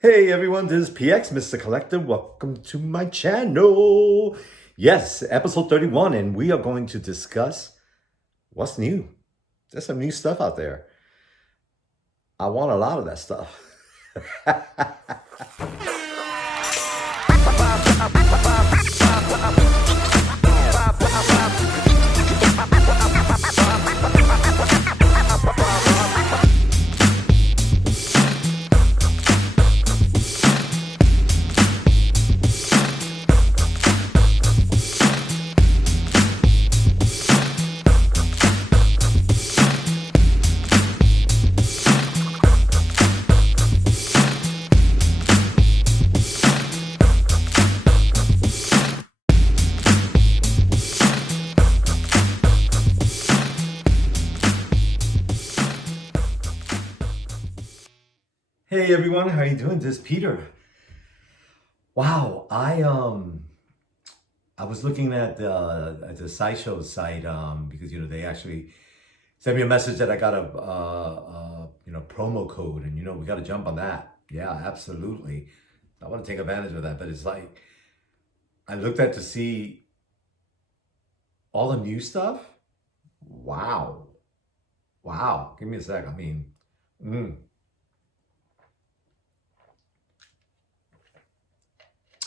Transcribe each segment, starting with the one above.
Hey everyone, this is PX, Mr. Collector. Welcome to my channel. Yes, episode 31, and we are going to discuss what's new. There's some new stuff out there. I want a lot of that stuff. Hey everyone, how you doing? This is Peter. Wow, I was looking at the Sideshow site because they actually sent me a message that I got a promo code, and we got to jump on that. Yeah, absolutely. I want to take advantage of that, but it's like I looked at to see all the new stuff. Wow, wow. Give me a sec.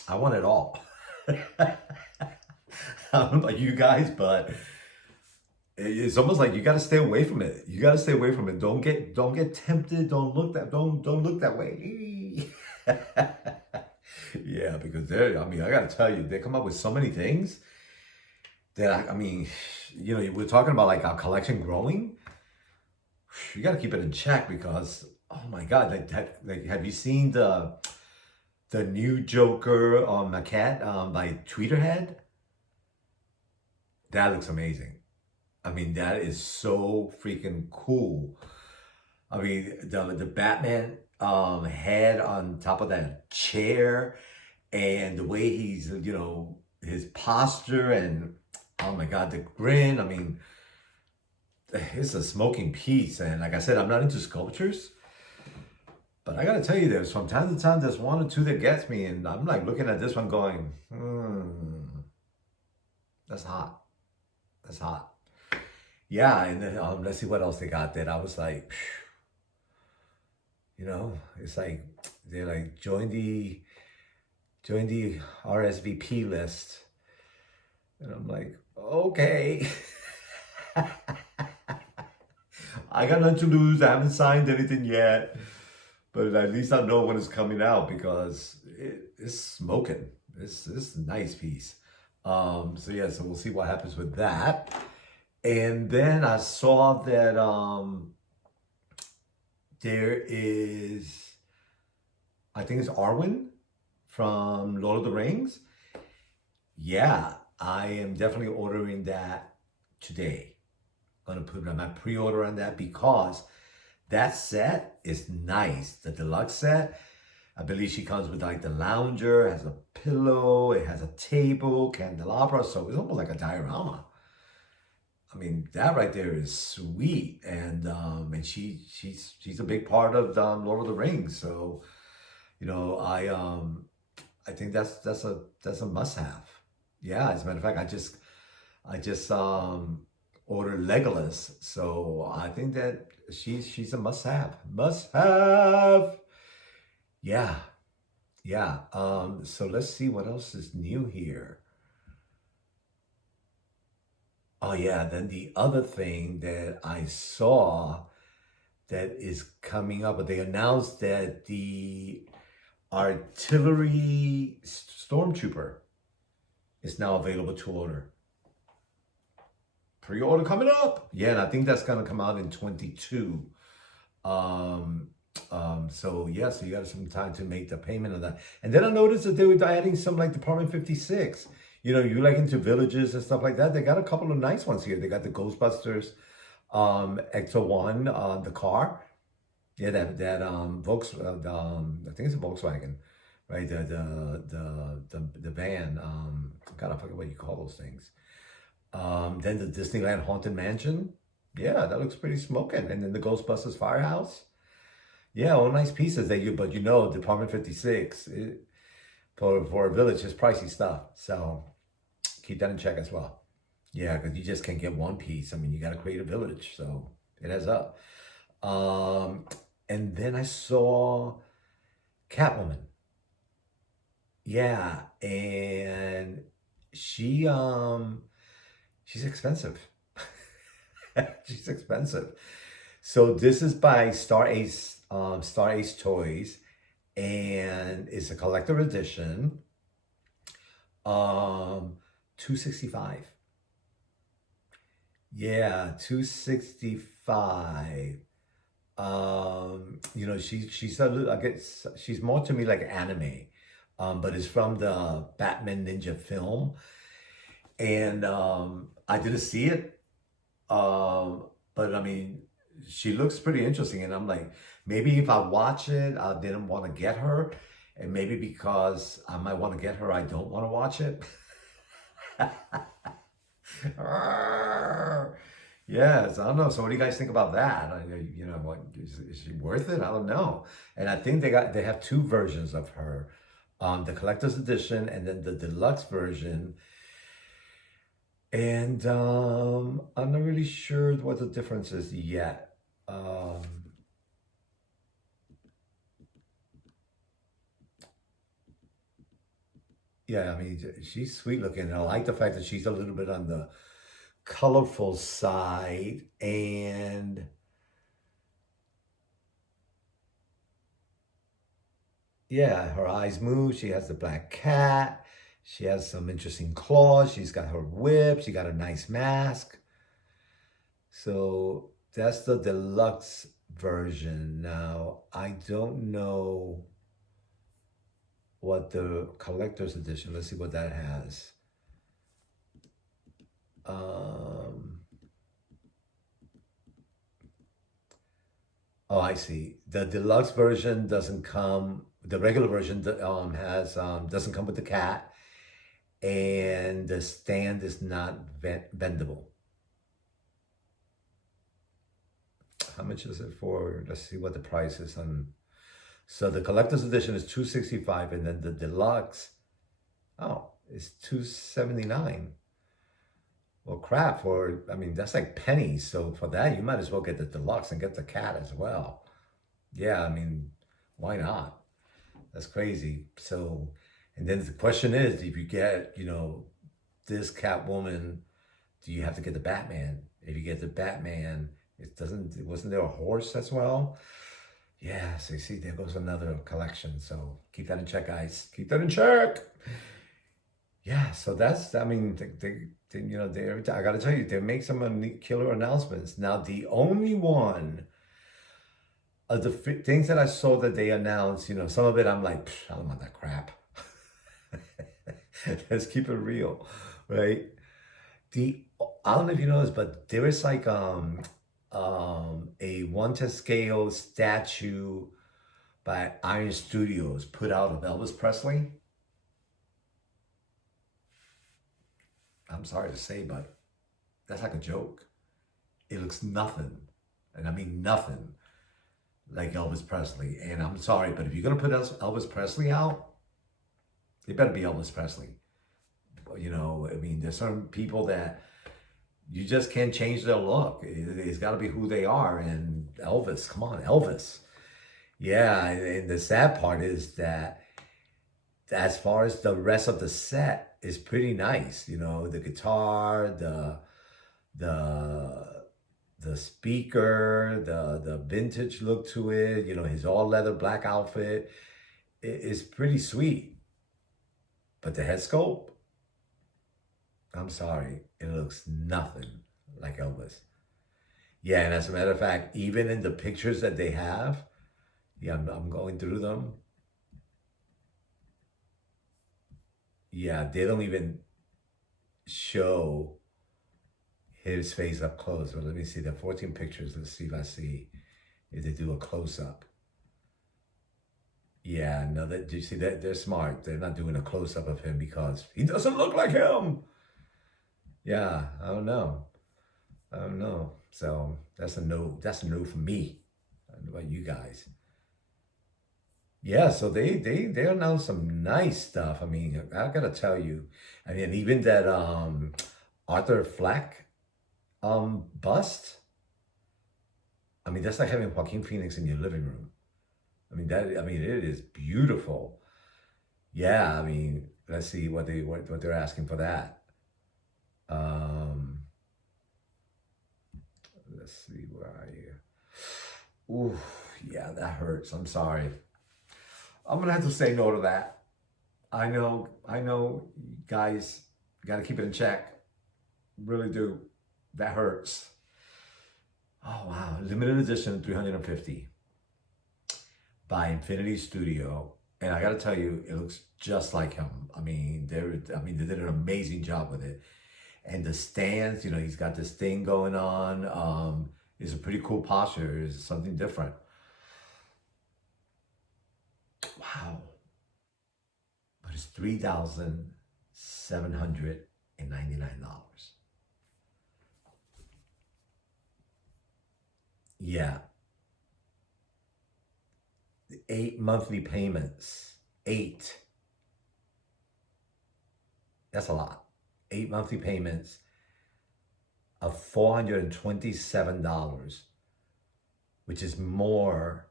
I want it all. I don't know about you guys, but it's almost like you got to stay away from it. You got to stay away from it. Don't get tempted. Don't look that way. Yeah, because I got to tell you, they come up with so many things that we're talking about like our collection growing. You got to keep it in check because oh my God, like have you seen the new Joker on Maquette by Tweeterhead? That looks amazing. That is so freaking cool. The Batman head on top of that chair and the way he's, his posture and oh my God, the grin. It's a smoking piece. And like I said, I'm not into sculptures. But I gotta tell you, there's from time to time, there's one or two that gets me, and I'm like looking at this one going, that's hot. That's hot. Yeah, and then let's see what else they got that I was like, it's like they're like join the RSVP list, and I'm like, okay. I got nothing to lose. I haven't signed anything yet. But at least I know when it's coming out because it's smoking. It's a nice piece. So we'll see what happens with that. And then I saw that there is, I think it's Arwen from Lord of the Rings. Yeah, I am definitely ordering that today. I'm gonna put my pre-order on that because that set is nice. The deluxe set, I believe she comes with like the lounger, has a pillow, it has a table, candelabra, so it's almost like a diorama. That right there is sweet, and she's a big part of Lord of the Rings. So, I think that's a must-have. Yeah, as a matter of fact, I just ordered Legolas, so I think that she's a must-have. Must-have. Yeah. So let's see what else is new here. Oh yeah, then the other thing that I saw that is coming up, but they announced that the artillery Stormtrooper is now available to order. Pre-order coming up. Yeah, and I think that's gonna come out in 22. So you got some time to make the payment of that. And then I noticed that they were adding some like Department 56. You like into villages and stuff like that. They got a couple of nice ones here. They got the Ghostbusters Ecto One, the car. Yeah, that I think it's a Volkswagen, right? The van. God, I forget what you call those things. Then the Disneyland Haunted Mansion. Yeah, that looks pretty smoking. And then the Ghostbusters Firehouse. Yeah, all nice pieces that you, but you know, Department 56 for a village is pricey stuff. So keep that in check as well. Yeah, because you just can't get one piece. I mean, you got to create a village, so it adds up. Um, and then I saw Catwoman. Yeah, and she she's expensive. She's expensive. So this is by Star Ace Toys, and it's a collector edition. 265. Yeah, 265. You know, she's a little, I guess she's more to me like anime. But it's from the Batman Ninja film. And I didn't see it. But I mean, she looks pretty interesting, and I'm like, maybe if I watch it, I didn't want to get her, and maybe because I might want to get her, I don't want to watch it. Yes, I don't know. So, what do you guys think about that? You know, what is she worth it? I don't know. And I think they have two versions of her, the collector's edition and then the deluxe version. And I'm not really sure what the difference is yet. Um, yeah, I mean, she's sweet looking. I like the fact that she's a little bit on the colorful side. And yeah, her eyes move. She has the black cat. She has some interesting claws. She's got her whip. She got a nice mask. So that's the deluxe version. Now, I don't know what the collector's edition, let's see what that has. Oh, I see. The deluxe version doesn't come, the regular version has doesn't come with the cat, and the stand is not bendable. How much is it for? Let's see what the price is on. So the collector's edition is 265, and then the deluxe, oh, it's 279. Well, crap, I mean, that's like pennies. So for that, you might as well get the deluxe and get the cat as well. Yeah, I mean, why not? That's crazy. So, and then the question is, if you get, you know, this Catwoman, do you have to get the Batman? If you get the Batman, wasn't there a horse as well? Yeah, so you see, there goes another collection. So keep that in check, guys. Keep that in check. Yeah, so that's, I mean, you know, I got to tell you, they make some killer announcements. Now, the only one of the things that I saw that they announced, you know, some of it I'm like, I don't want that crap. Let's keep it real, right? I don't know if you know this, but there is like a 1-to-scale statue by Iron Studios put out of Elvis Presley. I'm sorry to say, but that's like a joke. It looks nothing, and I mean nothing, like Elvis Presley. And I'm sorry, but if you're gonna put Elvis Presley out, it better be Elvis Presley. You know, I mean, there's some people that you just can't change their look. It's got to be who they are. And Elvis, come on, Elvis. Yeah, and the sad part is that as far as the rest of the set is pretty nice. You know, the guitar, the speaker, the vintage look to it. You know, his all leather black outfit is pretty sweet. But the head sculpt, I'm sorry, it looks nothing like Elvis. Yeah, and as a matter of fact, even in the pictures that they have, yeah, I'm going through them. Yeah, they don't even show his face up close. But let me see, the 14 pictures. Let's see if they do a close up. Yeah, no, you see that they're smart. They're not doing a close up of him because he doesn't look like him. Yeah, I don't know. I don't know. So that's a no. That's a no for me. I don't know about you guys. Yeah, so they announced some nice stuff. I mean, I gotta tell you, I mean, even that Arthur Fleck bust. I mean, that's like having Joaquin Phoenix in your living room. I mean, it is beautiful. Yeah, I mean, let's see what they're asking for that. Um, let's see, where are you? Ooh, yeah, that hurts. I'm sorry. I'm gonna have to say no to that. I know, guys, you gotta keep it in check. Really do. That hurts. Oh wow, limited edition 350 by Infinity Studio. And I gotta tell you, it looks just like him. They did an amazing job with it. And the stance, you know, he's got this thing going on. It's a pretty cool posture. It's something different. Wow. But it's $3,799. Yeah. 8 monthly payments. 8. That's a lot. 8 monthly payments of $427, which is more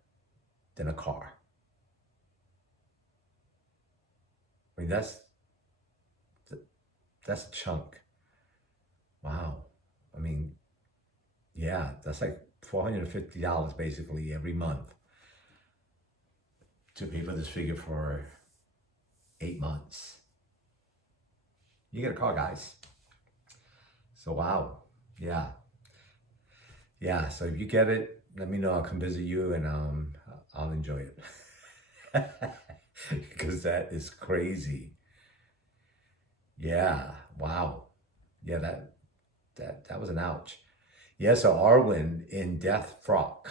than a car. I mean, that's a chunk. Wow. I mean, yeah, that's like $450 basically every month to pay for this figure for 8 months. You get a car, guys. So wow. Yeah. Yeah, so if you get it, let me know. I'll come visit you and I'll enjoy it. Because that is crazy. Yeah, wow. Yeah, that was an ouch. Yeah, so Arwen in Death Frock.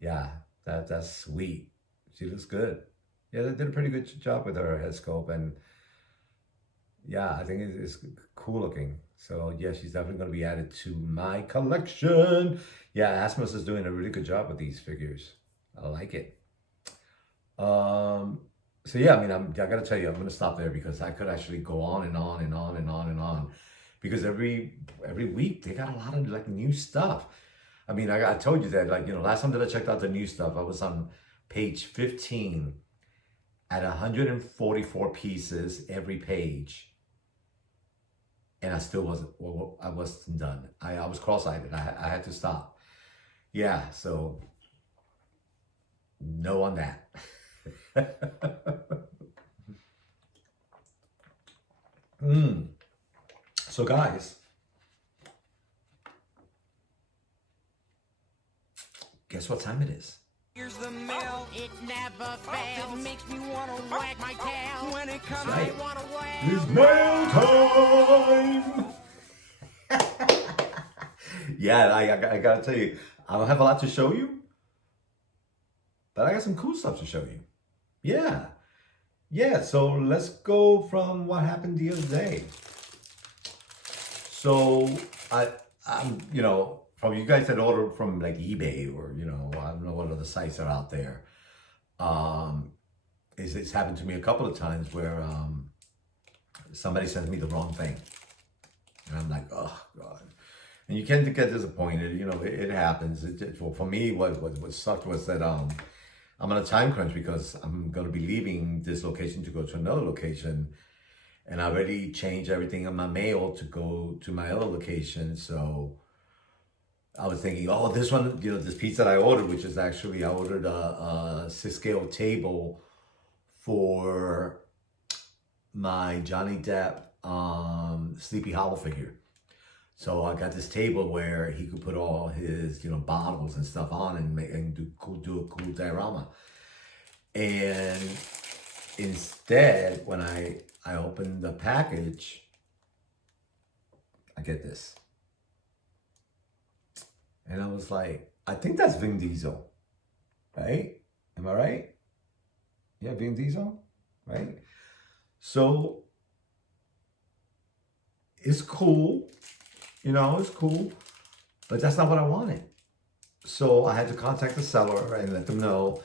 Yeah, that's sweet. She looks good. Yeah, they did a pretty good job with her head sculpt, and yeah, I think it's cool looking. So yeah, she's definitely going to be added to my collection. Yeah, Asmus is doing a really good job with these figures. I like it. So yeah, I mean, I gotta tell you, I'm gonna stop there because I could actually go on and on and on and on and on, because every week they got a lot of like new stuff. I mean, I told you that, like, you know, last time that I checked out the new stuff, I was on page 15 at 144 pieces every page, and I still wasn't. Well, I wasn't done. I was cross-eyed. I had to stop. Yeah, so no on that. So guys, guess what time it is? Here's the mail. It never fails. It makes me want to wag my tail. When it comes, I want to wag. It's mail time! Yeah, I gotta tell you, I don't have a lot to show you, but I got some cool stuff to show you. Yeah. Yeah, so let's go from what happened the other day. So I'm, you know, from you guys that order from like eBay or, you know, I don't know what other sites are out there. It's happened to me a couple of times where somebody sends me the wrong thing. And I'm like, oh God. And you tend to get disappointed, you know, it happens. Well, for me, what sucked was that I'm on a time crunch because I'm going to be leaving this location to go to another location. And I already changed everything on my mail to go to my other location. So I was thinking, oh, this one, you know, this piece that I ordered, which is actually, I ordered a 6-scale table for my Johnny Depp Sleepy Hollow figure. So I got this table where he could put all his, you know, bottles and stuff on and do a cool diorama. And instead, when I opened the package, I get this. And I was like, I think that's Vin Diesel, right? Am I right? Yeah, Vin Diesel, right? So it's cool, you know, it's cool, but that's not what I wanted. So I had to contact the seller and let them know.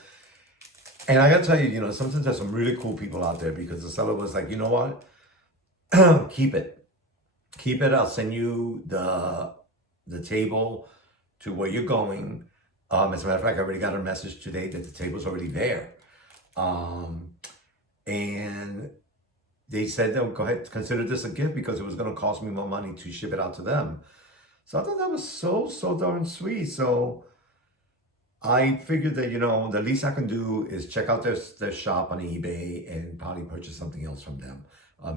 And I gotta tell you, sometimes there's some really cool people out there because the seller was like, you know what? Keep it. Keep it. I'll send you the table to where you're going. As a matter of fact, I already got a message today that the table's already there. And they said they'll go ahead, consider this a gift because it was going to cost me more money to ship it out to them. So I thought that was so darn sweet. So I figured that, the least I can do is check out their shop on eBay and probably purchase something else from them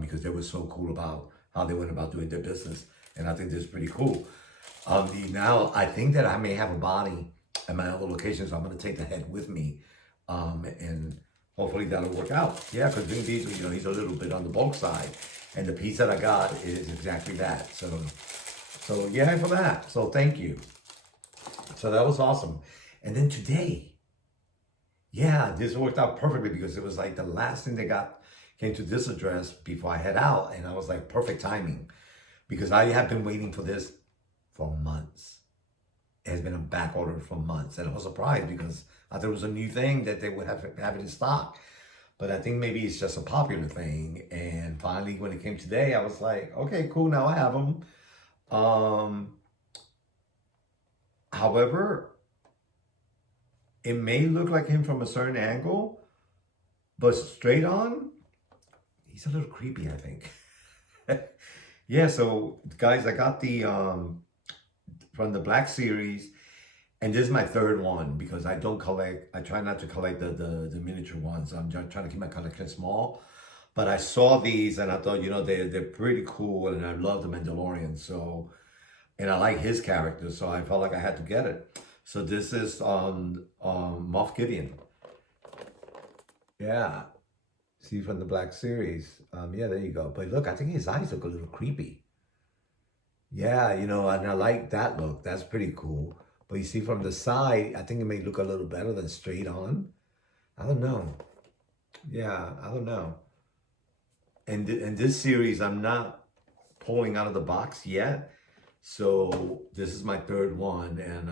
because they were so cool about how they went about doing their business. And I think that's pretty cool. Now, I think that I may have a body at my other location, so I'm going to take the head with me. And hopefully that'll work out. Yeah, because Vin Diesel, he's a little bit on the bulk side. And the piece that I got is exactly that. So yeah, for that. So thank you. So that was awesome. And then today, yeah, this worked out perfectly because it was like the last thing they came to this address before I head out. And I was like, perfect timing. Because I have been waiting for this for months. It has been a back order for months. And I was surprised because I thought it was a new thing that they would have it in stock. But I think maybe it's just a popular thing. And finally, when it came today, I was like, okay, cool, now I have them. However, it may look like him from a certain angle, but straight on, he's a little creepy, I think. Yeah, so guys, I got the from the Black series, and this is my third one because I try not to collect the miniature ones. I'm trying to keep my collection small. But I saw these and I thought, they're pretty cool, and I love the Mandalorian. So, and I like his character, so I felt like I had to get it. So this is Moff Gideon. Yeah. See, from the Black series. Yeah, there you go. But look, I think his eyes look a little creepy. Yeah, and I like that look. That's pretty cool. But you see from the side, I think it may look a little better than straight on. I don't know. Yeah, I don't know. And in this series, I'm not pulling out of the box yet. So this is my third one. And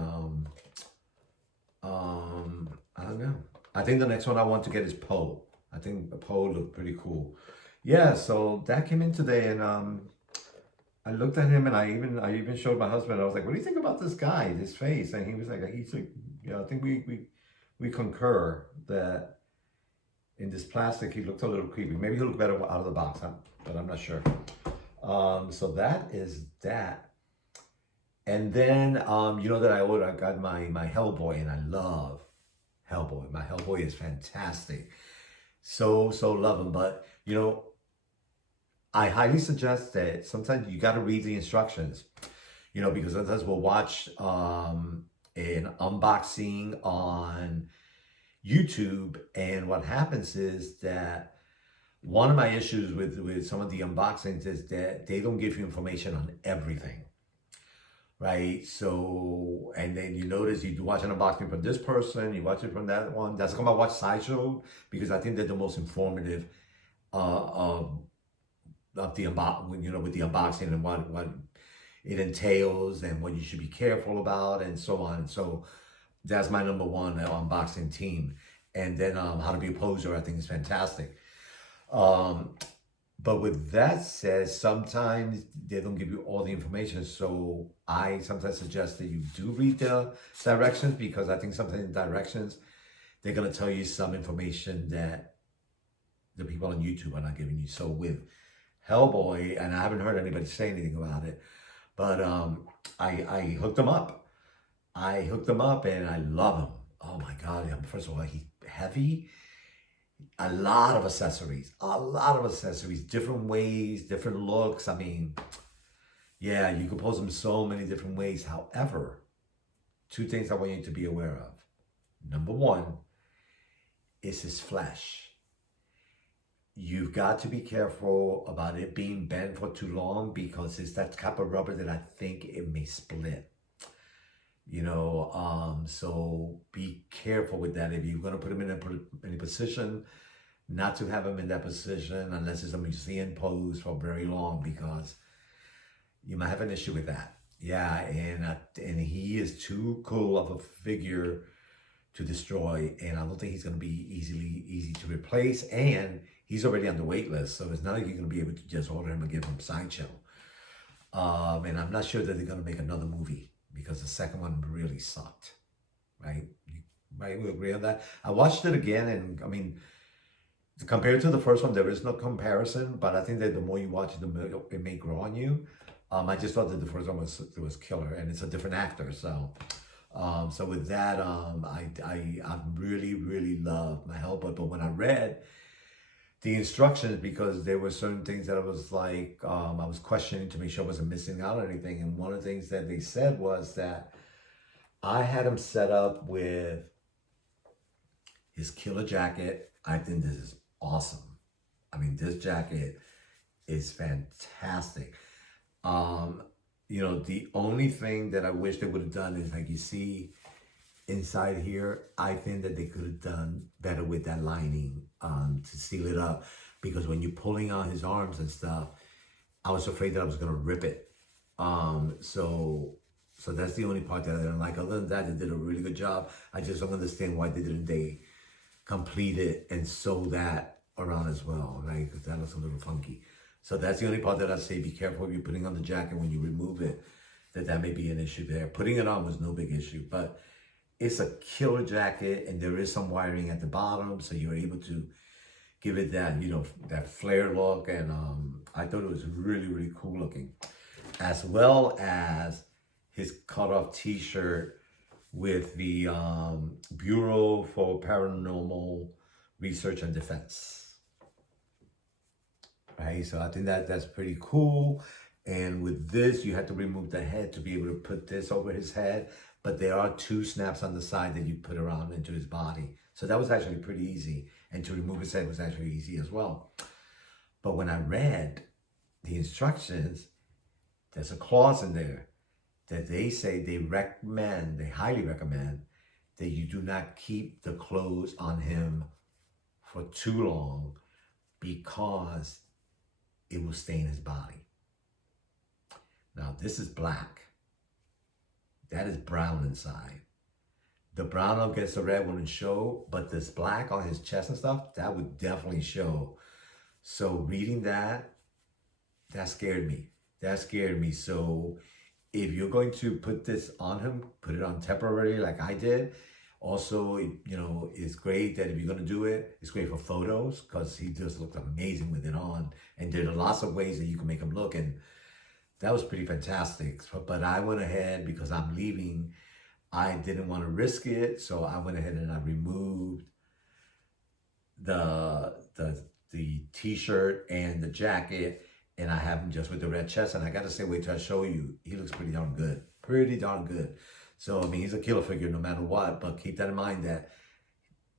I don't know. I think the next one I want to get is Poe. I think Poe looked pretty cool. Yeah, so that came in today, and I looked at him, and I even showed my husband. I was like, "What do you think about this guy, this face?" And he was like, I think we concur that in this plastic he looked a little creepy. Maybe he'll look better out of the box, but I'm not sure. So that is that. And then that I got my Hellboy, and I love Hellboy. My Hellboy is fantastic. So love him. But I highly suggest that sometimes you got to read the instructions, because sometimes we'll watch an unboxing on YouTube, and what happens is that one of my issues with some of the unboxings is that they don't give you information on everything, right? So, and then you notice you watch an unboxing from this person, you watch it from that one. That's come I watch Sideshow because I think they're the most informative of the with the unboxing and what it entails and what you should be careful about and so on. So that's my number one unboxing team. And then how to be a poser, I think is fantastic. But with that said, sometimes they don't give you all the information. So I sometimes suggest that you do read the directions, because I think sometimes in directions, they're going to tell you some information that the people on YouTube are not giving you. So with Hellboy, and I haven't heard anybody say anything about it, but I hooked him up. And I love him. Oh my God. First of all, he's heavy. A lot of accessories, different ways, different looks. I mean, yeah, you can pose them so many different ways. However, two things I want you to be aware of. Number one is his flesh. You've got to be careful about it being bent for too long, because it's that type of rubber that I think it may split. So be careful with that. If you're going to put him in a position, not to have him in that position unless it's a museum pose for very long, because you might have an issue with that. Yeah, and he is too cool of a figure to destroy, and I don't think he's going to be easy to replace. And he's already on the wait list, so it's not like you're going to be able to just order him and give him Sideshow. And I'm not sure that they're going to make another movie because the second one really sucked. Right? Right? We agree on that. I watched it again, and I mean, compared to the first one, there is no comparison. But I think that the more you watch it, the more it may grow on you. I just thought that the first one was killer, and it's a different actor. So, so with that, I really love my Hellboy. But when I read the instructions, because there were certain things that I was like, I was questioning to make sure I wasn't missing out on anything. And one of the things that they said was that I had him set up with his killer jacket. I think this is awesome. I mean, this jacket is fantastic. You know, the only thing that I wish they would have done is, like you see inside here, I think that they could have done better with that lining to seal it up, because when you're pulling out his arms and stuff, I was afraid that I was gonna rip it. So that's the only part that I didn't like. Other than that, they did a really good job. I just don't understand why they complete it and sew that around as well, right? Because that looks a little funky. So that's the only part that I say, be careful if you're putting on the jacket when you remove it, that may be an issue there. Putting it on was no big issue, but it's a killer jacket, and there is some wiring at the bottom, so you're able to give it that, you know, that flare look. And I thought it was really cool looking, as well as his cut-off t-shirt with the Bureau for Paranormal Research and Defense. Right, so I think that's pretty cool. And with this, you have to remove the head to be able to put this over his head. But there are two snaps on the side that you put around into his body. So that was actually pretty easy. And to remove his head was actually easy as well. But when I read the instructions, there's a clause in there that they say they highly recommend that you do not keep the clothes on him for too long, because it will stain his body. Now, this is black. That is brown inside. The brown against the red wouldn't show, but this black on his chest and stuff, that would definitely show. So reading that scared me. That scared me. So if you're going to put this on him, put it on temporarily like I did. Also, you know, it's great that if you're going to do it, it's great for photos, because he just looked amazing with it on. And there are lots of ways that you can make him look, and that was pretty fantastic. But I went ahead, because I'm leaving, I didn't want to risk it, so I went ahead and I removed the t-shirt and the jacket, and I have him just with the red chest. And I got to say, wait till I show you, he looks pretty darn good. Pretty darn good. So, I mean, he's a killer figure no matter what, but keep that in mind that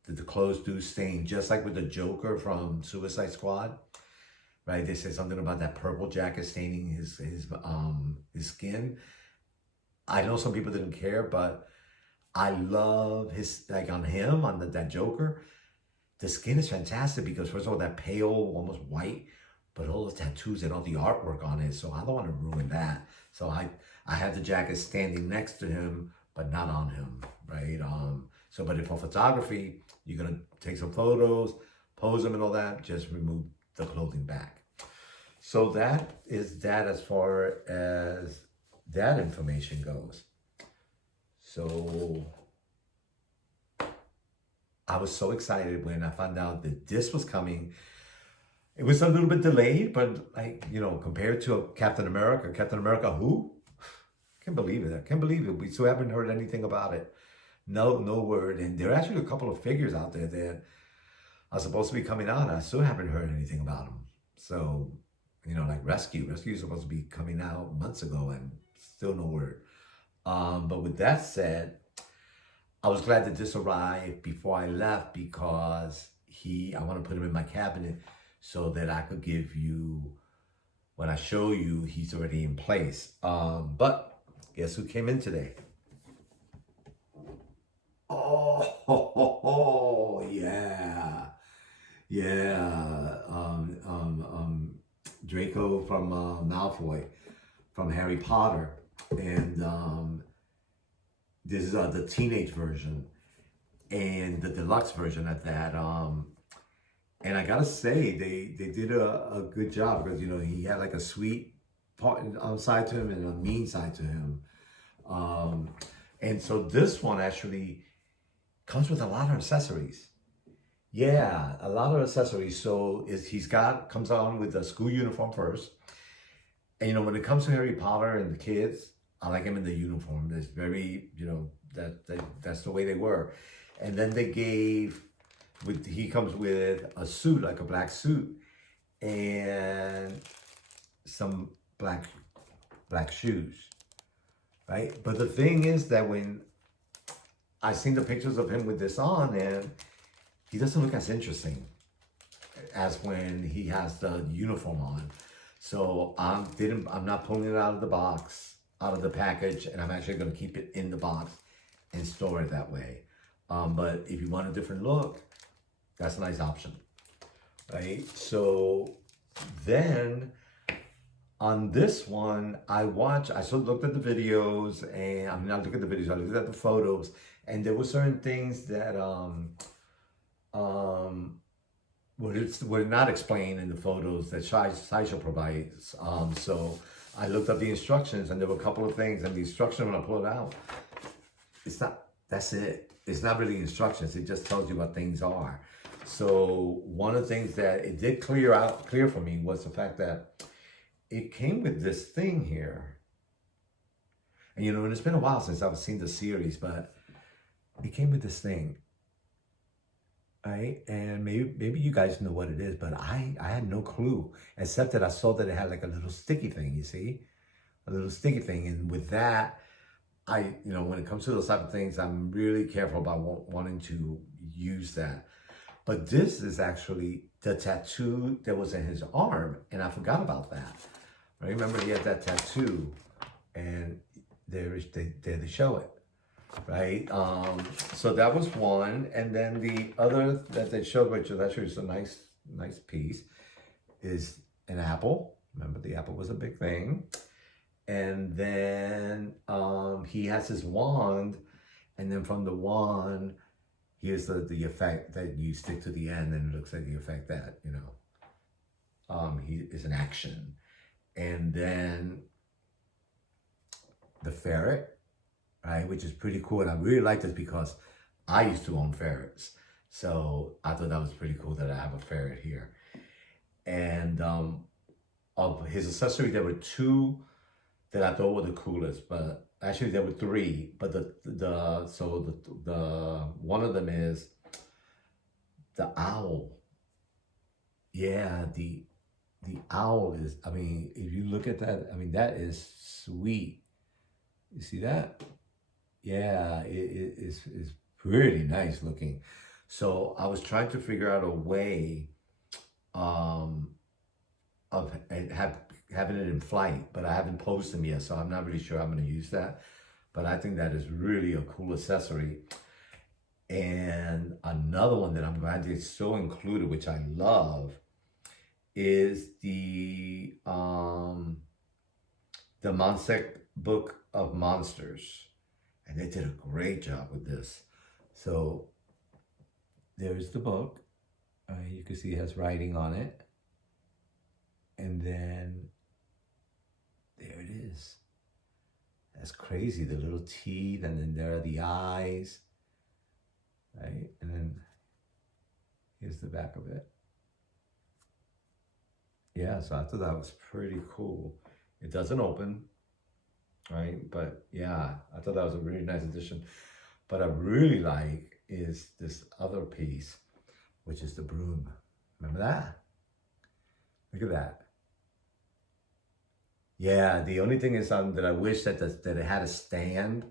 the clothes do stain, just like with the Joker from Suicide Squad, right? They said something about that purple jacket staining his skin. I know some people didn't care, but I love his, like on him, on that Joker, the skin is fantastic, because first of all, that pale, almost white, but all the tattoos and all the artwork on it, so I don't want to ruin that. So I had the jacket standing next to him, but not on him, right? So, but if for photography, you're gonna take some photos, pose them and all that, just remove the clothing back. So that is that as far as that information goes. So I was so excited when I found out that this was coming. It was a little bit delayed, but like, you know, compared to a Captain America who? Can't believe it. I can't believe it. We still haven't heard anything about it. No word. And there are actually a couple of figures out there that are supposed to be coming out. I still haven't heard anything about them. So, you know, like Rescue. Rescue is supposed to be coming out months ago, and still no word. But with that said, I was glad that this arrived before I left, because I want to put him in my cabinet so that I could give you, when I show you, he's already in place. But guess who came in today? Oh, yeah. Draco from Malfoy, from Harry Potter. and this is the teenage version and the deluxe version at that. And I gotta say, they did a good job because, you know, he had like a sweet part side to him and a mean side to him. And so this one actually comes with a lot of accessories. Yeah, a lot of accessories. So comes on with the school uniform first. And, you know, when it comes to Harry Potter and the kids, I like him in the uniform. It's very, you know, that's the way they were. And then he comes with a suit, like a black suit, and some black shoes, right? But the thing is that when I seen the pictures of him with this on, and he doesn't look as interesting as when he has the uniform on. So I'm not pulling it out of the box, out of the package, and I'm actually going to keep it in the box and store it that way. But if you want a different look, that's a nice option, right? So then on this one, I looked at the videos, and I looked at the videos, I looked at the photos, and there were certain things that were not explained in the photos that Sideshow provides. So I looked up the instructions, and there were a couple of things, and the instruction, when I pull it out, that's it. It's not really instructions, it just tells you what things are. So one of the things that it did clear for me was the fact that it came with this thing here. And, you know, and it's been a while since I've seen the series, but it came with this thing. Right? And maybe you guys know what it is, but I had no clue, except that I saw that it had like a little sticky thing, you see? A little sticky thing. And with that, you know, when it comes to those type of things, I'm really careful about wanting to use that. But this is actually the tattoo that was in his arm, and I forgot about that. I remember he had that tattoo, and there they show it, right? So that was one, and then the other that they showed, which is actually just a nice piece, is an apple. Remember, the apple was a big thing. And then he has his wand, and then from the wand, here's the effect that you stick to the end, and it looks like the effect that, you know, he is an action. And then the ferret, right, which is pretty cool. And I really like this because I used to own ferrets. So I thought that was pretty cool that I have a ferret here. And of his accessories, there were two that I thought were the coolest, but actually there were three. But the one of them is the owl. Yeah, the owl is, I mean, if you look at that, I mean, that is sweet. You see that? Yeah, it is pretty nice looking. So I was trying to figure out a way of having it in flight, but I haven't posed them yet, so I'm not really sure I'm going to use that. But I think that is really a cool accessory. And another one that I'm glad they still included, which I love, is the Monster Book of Monsters. And they did a great job with this. So there's the book. You can see it has writing on it. And then there it is. That's crazy. The little teeth, and then there are the eyes. Right? And then here's the back of it. Yeah, so I thought that was pretty cool. It doesn't open, right? But yeah, I thought that was a really nice addition. But I really like is this other piece, which is the broom. Remember that? Look at that. Yeah, the only thing is that I wish that it had a stand,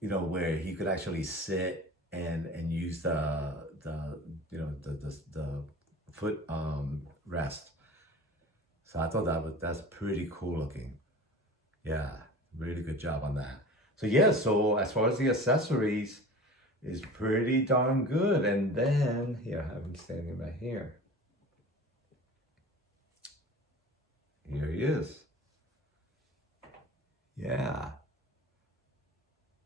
you know, where he could actually sit and use the foot rest. So I thought that's pretty cool looking. Yeah, really good job on that. So yeah, so as far as the accessories, is pretty darn good. And then here, I have him standing right here. Here he is. Yeah.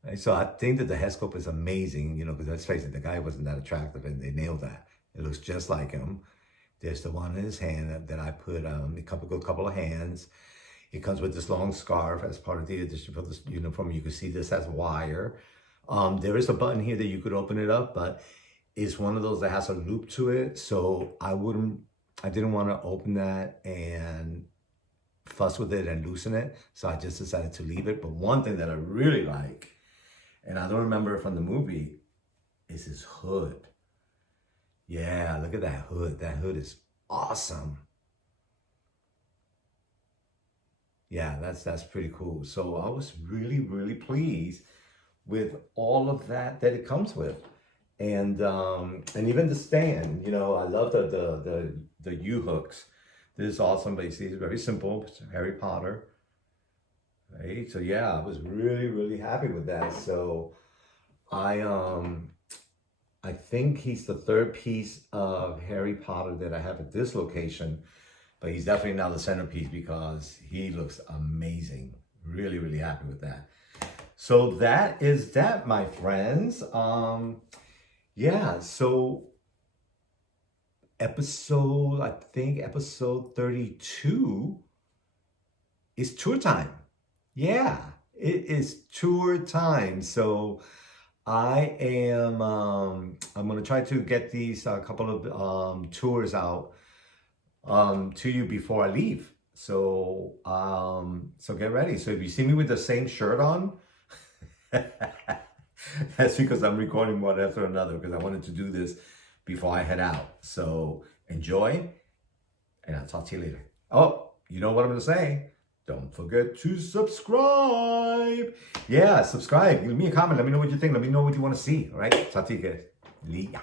And so I think that the head sculpt is amazing, you know, because let's face it, the guy wasn't that attractive and they nailed that. It looks just like him. There's the one in his hand that I put a couple of hands. It comes with this long scarf as part of the addition for this uniform. You can see this has wire. There is a button here that you could open it up, but it's one of those that has a loop to it. So I didn't want to open that and fuss with it and loosen it. So I just decided to leave it. But one thing that I really like, and I don't remember it from the movie, is his hood. Yeah, look at that hood. That hood is awesome. Yeah, that's pretty cool. So I was really, really pleased with all of that it comes with. And even the stand, you know, I love the U-hooks. This is awesome, but you see, it's very simple. It's Harry Potter, right? So yeah, I was really, really happy with that. So I think he's the third piece of Harry Potter that I have at this location, but he's definitely now the centerpiece because he looks amazing. Really, really happy with that. So that is that, my friends. Yeah, so I think episode 32 is tour time. Yeah, it is tour time. So I'm gonna try to get these couple of tours out to you before I leave. So so get ready. So if you see me with the same shirt on, that's because I'm recording one after another because I wanted to do this before I head out. So enjoy, and I'll talk to you later. Oh, you know what I'm gonna say? Don't forget to subscribe. Yeah, subscribe. Leave me a comment. Let me know what you think. Let me know what you want to see. All right? Talk to you guys. Leah.